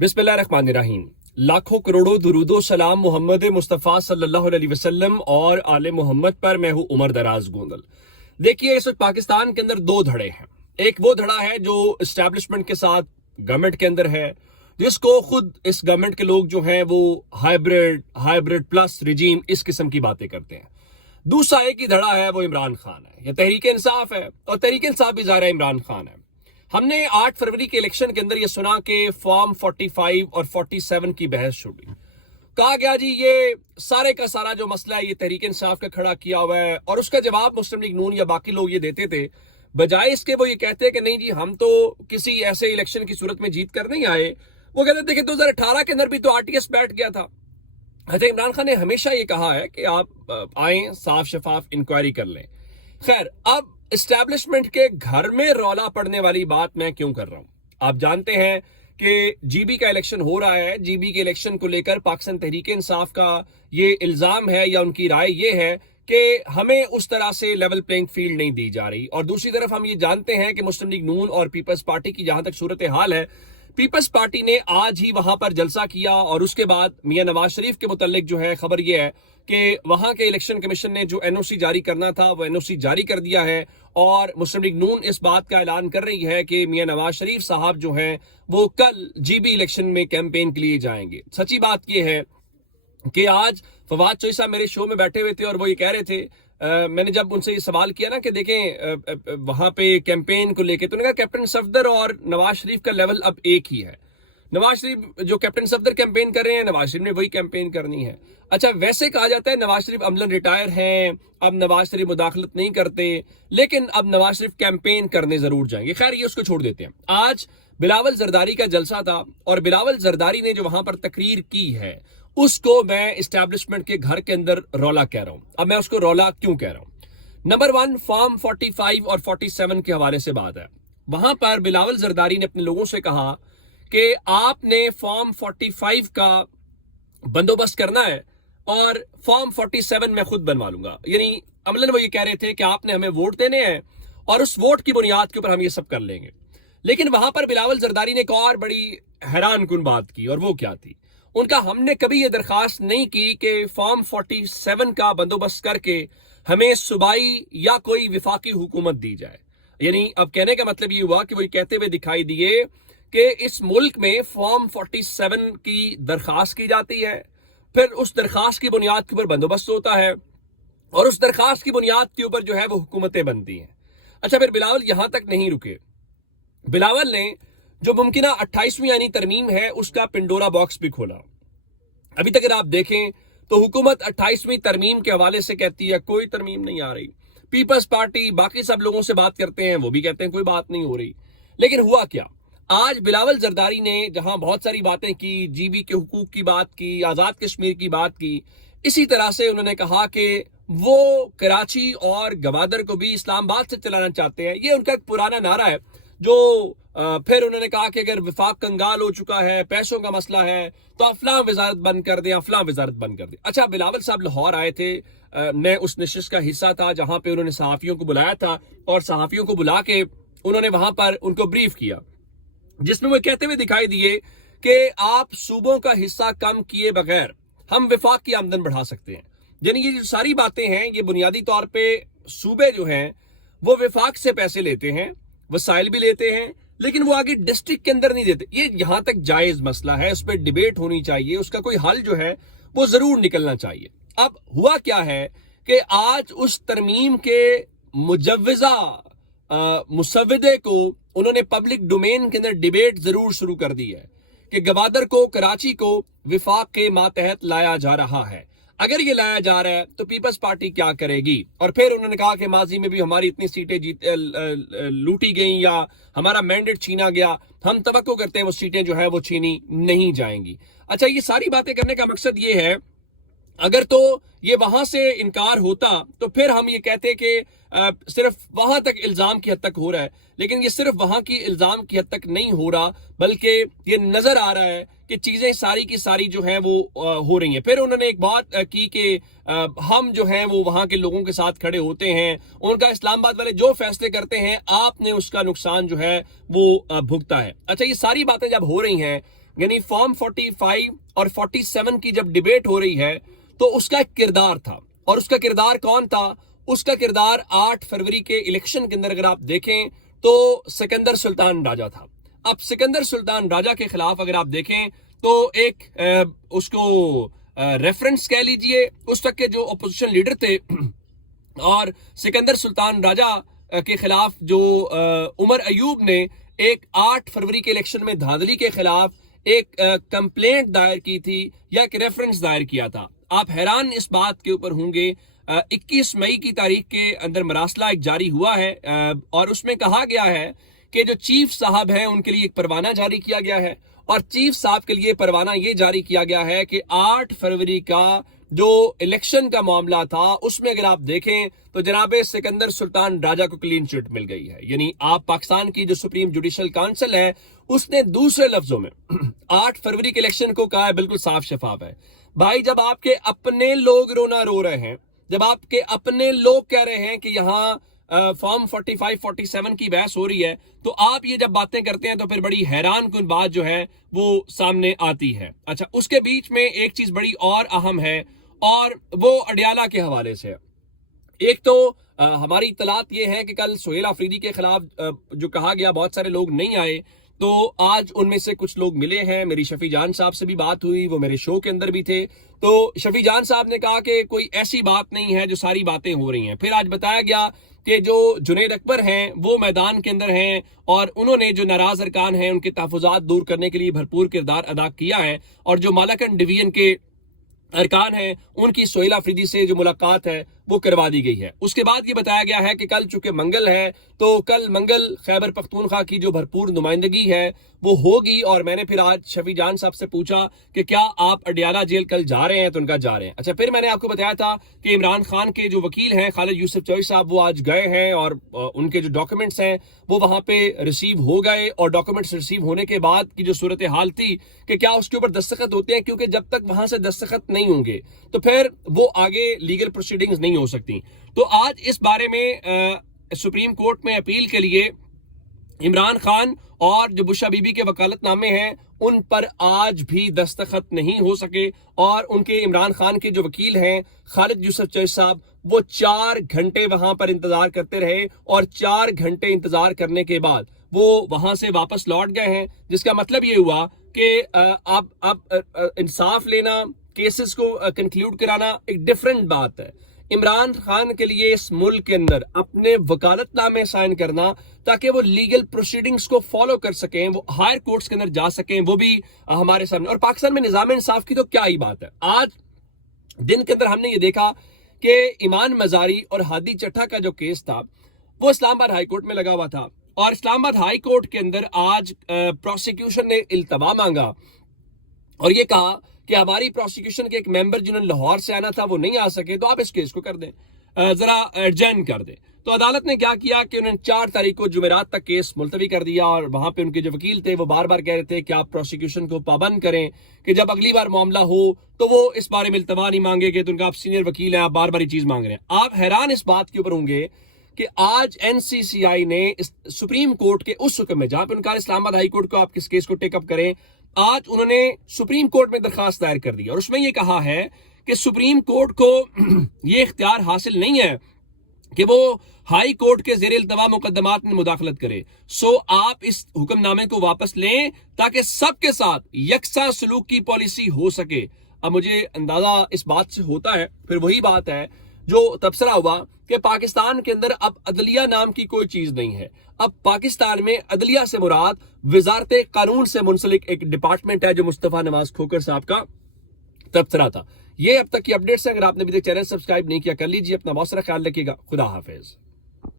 बिस्मिल्लाहिर्रहमानिर्रहीम। लाखों करोड़ों दुरूदो सलाम मोहम्मद मुस्तफ़ा सल्लल्लाहु अलैहि वसल्लम और आले मोहम्मद पर। मैं हूं उमर दराज गोंदल। देखिए, इस वक्त पाकिस्तान के अंदर दो धड़े हैं। एक वो धड़ा है जो एस्टैब्लिशमेंट के साथ गवर्नमेंट के अंदर है, जिसको खुद इस गवर्नमेंट के लोग जो हैं वो हाइब्रिड प्लस रिजीम इस किस्म की बातें करते हैं। दूसरा एक ही धड़ा है, वो इमरान खान है। यह तहरीक इंसाफ है और तहरीक इंसाफ भी ज़ाहिर है इमरान खान है। हमने 8 फरवरी के इलेक्शन के अंदर ये सुना कि फॉर्म 45 और 47 की बहस शुरू हुई। कहा गया जी ये सारे का सारा जो मसला है ये तहरीक इंसाफ का खड़ा किया हुआ है, और उसका जवाब मुस्लिम लीग नून या बाकी लोग ये देते थे। बजाय इसके वो ये कहते हैं कि नहीं जी हम तो किसी ऐसे इलेक्शन की सूरत में जीत कर नहीं आए। वो कहते थे कि 2018 के अंदर भी तो आरटीएस बैठ गया था। अच्छा, इमरान खान ने हमेशा ये कहा है कि आप आए, साफ शफाफ इंक्वायरी कर लें। खैर, अब एस्टैब्लिशमेंट के घर में रौला पड़ने वाली बात मैं क्यों कर रहा हूं? आप जानते हैं कि जीबी का इलेक्शन हो रहा है। जीबी के इलेक्शन को लेकर पाकिस्तान तहरीक इंसाफ का ये इल्जाम है या उनकी राय ये है कि हमें उस तरह से लेवल प्लेइंग फील्ड नहीं दी जा रही। और दूसरी तरफ हम ये जानते हैं कि मुस्लिम लीग नून और पीपल्स पार्टी की जहां तक सूरत हाल है, पीपल्स पार्टी ने आज ही वहां पर जलसा किया और उसके बाद मियां नवाज शरीफ के मुतालिक जो है खबर यह है कि वहां के इलेक्शन कमीशन ने जो एनओसी जारी करना था वो एनओसी जारी कर दिया है। और मुस्लिम लीग नून इस बात का ऐलान कर रही है कि मियां नवाज शरीफ साहब जो हैं वो कल जीबी इलेक्शन में कैंपेन के लिए जाएंगे। सच्ची बात यह है कि आज फवाद चौधरी साहब मेरे शो में बैठे हुए थे और वो ये कह रहे थे, मैंने जब उनसे ये सवाल किया ना कि देखें वहां पे कैंपेन को लेके, तो उन्होंने कहा कैप्टन सफदर और नवाज शरीफ का लेवल अब एक ही है। नवाज शरीफ जो कैप्टन सफदर कैंपेन कर रहे हैं, नवाज शरीफ ने वही कैंपेन करनी है। अच्छा, वैसे कहा जाता है नवाज शरीफ अमलन रिटायर हैं, अब नवाज शरीफ मुदाखलत नहीं करते, लेकिन अब नवाज शरीफ कैंपेन करने जरूर जाएंगे। खैर, ये उसको छोड़ देते हैं। आज बिलावल जरदारी का जलसा था और बिलावल जरदारी ने जो वहां पर तकरीर की है उसको मैं एस्टैब्लिशमेंट के घर के अंदर रौला कह रहा हूं। अब मैं उसको रौला क्यों कह रहा हूं? नंबर 1, फॉर्म 45 और 47 के हवाले से बात है। वहां पर बिलावल जरदारी ने अपने लोगों से कहा कि आपने फॉर्म 45 का बंदोबस्त करना है और फॉर्म 47 मैं खुद बनवा लूंगा। यानी अमलन वो ये कह रहे थे कि आपने हमें वोट देने हैं और उस वोट की बुनियाद के ऊपर हम ये सब कर लेंगे। लेकिन वहां पर बिलावल जरदारी ने एक और बड़ी हैरान कुन बात की, और वो क्या थी? उनका हमने कभी ये दरखास्त नहीं की कि फॉर्म 47 का बंदोबस्त करके हमें सूबाई या कोई विफाकी हुकूमत दी जाए। यानी अब कहने का मतलब ये हुआ कि वो कहते हुए दिखाई दिए कि इस मुल्क में फॉर्म 47 की दरखास्त की जाती है, फिर उस दरखास्त की बुनियाद के ऊपर बंदोबस्त होता है और उस दरखास्त की बुनियाद के ऊपर जो है वो हुकूमतें बनती हैं। अच्छा, फिर बिलावल यहां तक नहीं रुके। बिलावल ने जो मुमकिना 28वीं यानी तरमीम है उसका पिंडोरा बॉक्स भी खोला। अभी तक अगर आप देखें तो हुकूमत 28वीं तरमीम के हवाले से कहती है कोई तरमीम नहीं आ रही। पीपल्स पार्टी बाकी सब लोगों से बात करते हैं, वो भी कहते हैं कोई बात नहीं हो रही। लेकिन हुआ क्या? आज बिलावल जरदारी ने जहां बहुत सारी बातें की, जीबी के हुकूक की बात की, आजाद कश्मीर की बात की, इसी तरह से उन्होंने कहा कि वो कराची और गवादर को भी इस्लामाबाद से चलाना चाहते हैं। ये उनका एक पुराना नारा है जो फिर उन्होंने कहा कि अगर विफाक कंगाल हो चुका है, पैसों का मसला है, तो अफलां वजारत बंद कर दें, अफलां वजारत बंद कर दें। अच्छा, बिलावल साहब लाहौर आए थे, मैं उस नशिस्त का हिस्सा था जहां पे उन्होंने सहाफियों को बुलाया था और सहाफियों को बुला के उन्होंने वहां पर उनको ब्रीफ किया, जिसमें वो कहते हुए दिखाई दिए कि आप सूबों का हिस्सा कम किए बगैर हम विफाक की आमदन बढ़ा सकते हैं। यानी ये जो सारी बातें हैं ये बुनियादी तौर पे सूबे जो हैं वो विफाक से पैसे लेते हैं, वसाइल भी लेते हैं, लेकिन वो आगे डिस्ट्रिक्ट के अंदर नहीं देते। ये यहां तक जायज मसला है, उस पर डिबेट होनी चाहिए, उसका कोई हल जो है वो जरूर निकलना चाहिए। अब हुआ क्या है कि आज उस तरमीम के मुजव्विजा मुसव्विदे को उन्होंने पब्लिक डोमेन के अंदर डिबेट जरूर शुरू कर दी है कि गवादर को, कराची को विफाक के मातहत लाया जा रहा है। अगर ये लाया जा रहा है तो पीपल्स पार्टी क्या करेगी? और फिर उन्होंने कहा कि माजी में भी हमारी इतनी सीटें लूटी गई या हमारा मैंडेट छीना गया, हम तवक्को करते हैं वो सीटें जो है वो छीनी नहीं जाएंगी। अच्छा, ये सारी बातें करने का मकसद ये है, अगर तो ये वहां से इनकार होता तो फिर हम ये कहते कि सिर्फ वहां तक इल्जाम की हद तक हो रहा है, लेकिन ये सिर्फ वहां की इल्जाम की हद तक नहीं हो रहा, बल्कि ये नजर आ रहा है कि चीजें सारी की सारी जो हैं वो हो रही हैं। फिर उन्होंने एक बात की कि हम जो हैं वो वहां के लोगों के साथ खड़े होते हैं, उनका इस्लामाबाद वाले जो फैसले करते हैं आपने उसका नुकसान जो है वो भुगता है। अच्छा, ये सारी बातें जब हो रही हैं یعنی فارم 45 اور 47 کی جب ڈیبیٹ ہو رہی ہے تو اس کا ایک کردار تھا، اور اس کا کردار کون تھا؟ اس کا کردار 8 فروری کے الیکشن کے اندر اگر آپ دیکھیں تو سکندر سلطان راجہ تھا۔ اب سکندر سلطان راجہ کے خلاف اگر آپ دیکھیں تو ایک اس کو ریفرنس کہہ لیجئے، اس وقت کے جو اپوزیشن لیڈر تھے اور سکندر سلطان راجہ کے خلاف جو عمر ایوب نے ایک 8 فروری کے الیکشن میں دھاندلی کے خلاف ایک کمپلینٹ دائر کی تھی یا ایک ریفرنس دائر کیا تھا۔ آپ حیران اس بات کے اوپر ہوں گے، 21 مئی کی تاریخ کے اندر مراسلہ ایک جاری ہوا ہے اور اس میں کہا گیا ہے کہ جو چیف صاحب ہیں ان کے لیے ایک پروانہ جاری کیا گیا ہے، اور چیف صاحب کے لیے پروانہ یہ جاری کیا گیا ہے کہ 8 فروری کا جو الیکشن کا معاملہ تھا اس میں اگر آپ دیکھیں تو جناب سکندر سلطان راجہ کو کلین چٹ مل گئی ہے۔ یعنی آپ پاکستان کی جو سپریم جوڈیشل کونسل ہے اس نے دوسرے لفظوں میں 8 فروری کے الیکشن کو کہا ہے بالکل صاف شفاف ہے۔ بھائی جب آپ کے اپنے لوگ رونا رو رہے ہیں، جب آپ کے اپنے لوگ کہہ رہے ہیں کہ یہاں فارم 45 47 کی بحث ہو رہی ہے، تو آپ یہ جب باتیں کرتے ہیں تو پھر بڑی حیران کن بات جو ہے وہ سامنے آتی ہے۔ اچھا، اس کے بیچ میں ایک چیز بڑی اور اہم ہے اور وہ اڈیالہ کے حوالے سے۔ ایک تو ہماری اطلاعات یہ ہے کہ کل سہیل آفریدی کے خلاف جو کہا گیا بہت سارے لوگ نہیں آئے، تو آج ان میں سے کچھ لوگ ملے ہیں، میری شفیع جان صاحب سے بھی بات ہوئی، وہ میرے شو کے اندر بھی تھے، تو شفیع جان صاحب نے کہا کہ کوئی ایسی بات نہیں ہے جو ساری باتیں ہو رہی ہیں۔ پھر آج بتایا گیا کہ جو جنید اکبر ہیں وہ میدان کے اندر ہیں اور انہوں نے جو ناراض ارکان ہیں ان کے تحفظات دور کرنے کے لیے بھرپور کردار ادا کیا ہے، اور جو مالاکنڈ ڈویژن کے ارکان ہیں ان کی سہیل آفریدی سے جو ملاقات ہے وہ کروا دی گئی ہے۔ اس کے بعد یہ بتایا گیا ہے کہ کل چونکہ منگل ہے تو کل منگل خیبر پختونخوا کی جو بھرپور نمائندگی ہے وہ ہوگی، اور میں نے پھر آج شفیع جان صاحب سے پوچھا کہ کیا آپ اڈیالہ جیل کل جا رہے ہیں، تو ان کا جا رہے ہیں۔ اچھا، پھر میں نے آپ کو بتایا تھا کہ عمران خان کے جو وکیل ہیں خالد یوسف چوئی صاحب وہ آج گئے ہیں اور ان کے جو ڈاکومنٹس ہیں وہ وہاں پہ ریسیو ہو گئے، اور ڈاکومنٹس ریسیو ہونے کے بعد کی جو صورتحال تھی کہ کیا اس کے اوپر دستخط ہوتے ہیں، کیونکہ جب تک وہاں سے دستخط نہیں ہوں گے تو پھر وہ آگے لیگل پروسیڈنگز نہیں ہو سکتی۔ تو آج اس بارے میں سپریم کورٹ میں اپیل کے لیے عمران خان اور جو بشا بی بی کے وکالت نامے ہیں ان پر آج بھی دستخط نہیں ہو سکے، اور ان کے عمران خان کے جو وکیل ہیں خالد یوسف چوئی صاحب وہ 4 گھنٹے وہاں پر انتظار کرتے رہے، اور 4 گھنٹے انتظار کرنے کے بعد وہ وہاں سے واپس لوٹ گئے ہیں، جس کا مطلب یہ ہوا کہ اب انصاف لینا، کیسز کو کنکلیوڈ کرانا ایک ڈیفرنٹ بات ہے۔ عمران خان کے لیے اس ملک کے اندر اپنے وکالت نامے سائن کرنا تاکہ وہ لیگل پروسیڈنگز کو فالو کر سکیں، وہ ہائر کورٹس کے اندر جا سکیں، وہ بھی ہمارے سامنے۔ اور پاکستان میں نظام انصاف کی تو کیا ہی بات ہے۔ آج دن کے اندر ہم نے یہ دیکھا کہ ایمان مزاری اور ہادی چٹھا کا جو کیس تھا وہ اسلام آباد ہائی کورٹ میں لگا ہوا تھا، اور اسلام آباد ہائی کورٹ کے اندر آج پروسیکیوشن نے التوا مانگا اور یہ کہا کہ ہماری پروسیکیوشن کے ایک ممبر جنہوں نے لاہور سے آنا تھا وہ نہیں آ سکے، تو آپ اس کیس کو کر دیں، ذرا ایڈجرن کر دیں۔ تو عدالت نے کیا کیا کہ انہوں نے 4 تاریخ کو جمعرات تک کیس ملتوی کر دیا، اور وہاں پہ ان کے جو وکیل تھے وہ بار بار کہہ رہے تھے کہ آپ پروسیکیوشن کو پابند کریں کہ جب اگلی بار معاملہ ہو تو وہ اس بارے میں التوا نہیں مانگے گے، تو ان کا آپ سینئر وکیل ہیں، آپ بار بار یہ چیز مانگ رہے ہیں۔ آپ حیران اس بات کے اوپر ہوں گے کہ آج NCCI نے سپریم کورٹ کے اس حکم میں جہاں پہ ان کا اسلام آباد ہائی کورٹ کو آپ کس کیس کو ٹیک اپ کریں، آج انہوں نے سپریم کورٹ میں درخواست دائر کر دی، اور اس میں یہ کہا ہے کہ سپریم کورٹ کو یہ اختیار حاصل نہیں ہے کہ وہ ہائی کورٹ کے زیر التوا مقدمات میں مداخلت کرے، سو آپ اس حکم نامے کو واپس لیں تاکہ سب کے ساتھ یکساں سلوک کی پالیسی ہو سکے۔ اب مجھے اندازہ اس بات سے ہوتا ہے، پھر وہی بات ہے جو تبصرہ ہوا کہ پاکستان کے اندر اب عدلیہ نام کی کوئی چیز نہیں ہے۔ اب پاکستان میں عدلیہ سے مراد وزارت قانون سے منسلک ایک ڈپارٹمنٹ ہے جو مصطفیٰ نواز کھوکر صاحب کا تبصرہ تھا۔ یہ اب تک کی اپڈیٹس ہیں، اگر آپ نے ابھی تک چینل سبسکرائب نہیں کیا کر لیجیے، اپنا بہت سارا خیال رکھیے گا، خدا حافظ۔